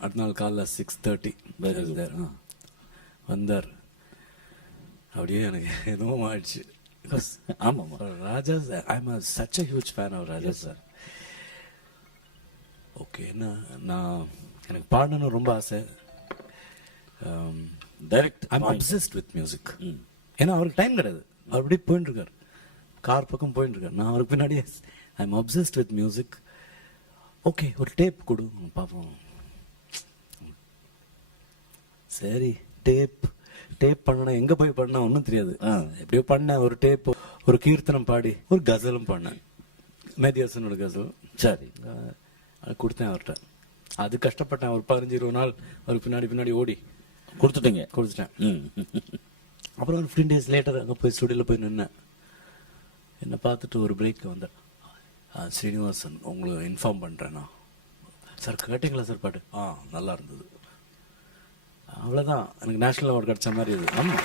அடுத்த நாள் காலைல 6:30 வந்தார். அப்படியே எனக்கு எதுவும் ஆயிடுச்சு. ஆமாம் Raja sir, I am such a huge fan of Raja sir. Okay, நான் எனக்கு பாடணும்னு ரொம்ப ஆசை. Direct I am obsessed with music. ஏன்னா அவருக்கு டைம் கிடையாது, அவர் அப்படியே போயிட்டு இருக்கார், கார் பக்கம் போயிட்டு இருக்கார். நான் அவருக்கு பின்னாடியே ஐ am obsessed with music. Okay, ஒரு டேப் கொடு பார்ப்போம். சரி, டேப் பண்ணனா எங்க போய் பண்ணா ஒன்றும் தெரியாது. எப்படியோ பண்ணேன், ஒரு டேப், ஒரு கீர்த்தனம் பாடி ஒரு கசலும் பண்ணேன், மேதிஹாசனோட கசல். சரி, அது கொடுத்தேன் அவர்கிட்ட. அது கஷ்டப்பட்டேன் ஒரு 15-20 நாள் அவருக்கு பின்னாடி ஓடி கொடுத்துட்டேன். அப்புறம் ஒரு 15 days லேட்டர் அங்கே போய் ஸ்டுடியோவில் போய் நின்னேன். என்னை பார்த்துட்டு ஒரு பிரேக் வந்தேன். ஸ்ரீனிவாசன் உங்களுக்கு இன்ஃபார்ம் பண்ணுறேண்ணா. சார் கேட்டிங்களா சார் பாட்டு? நல்லா இருந்தது. அவ்வளோதான், எனக்கு நேஷ்னல் அவார்டு கிடைச்ச மாதிரி இது. ஆமாம்.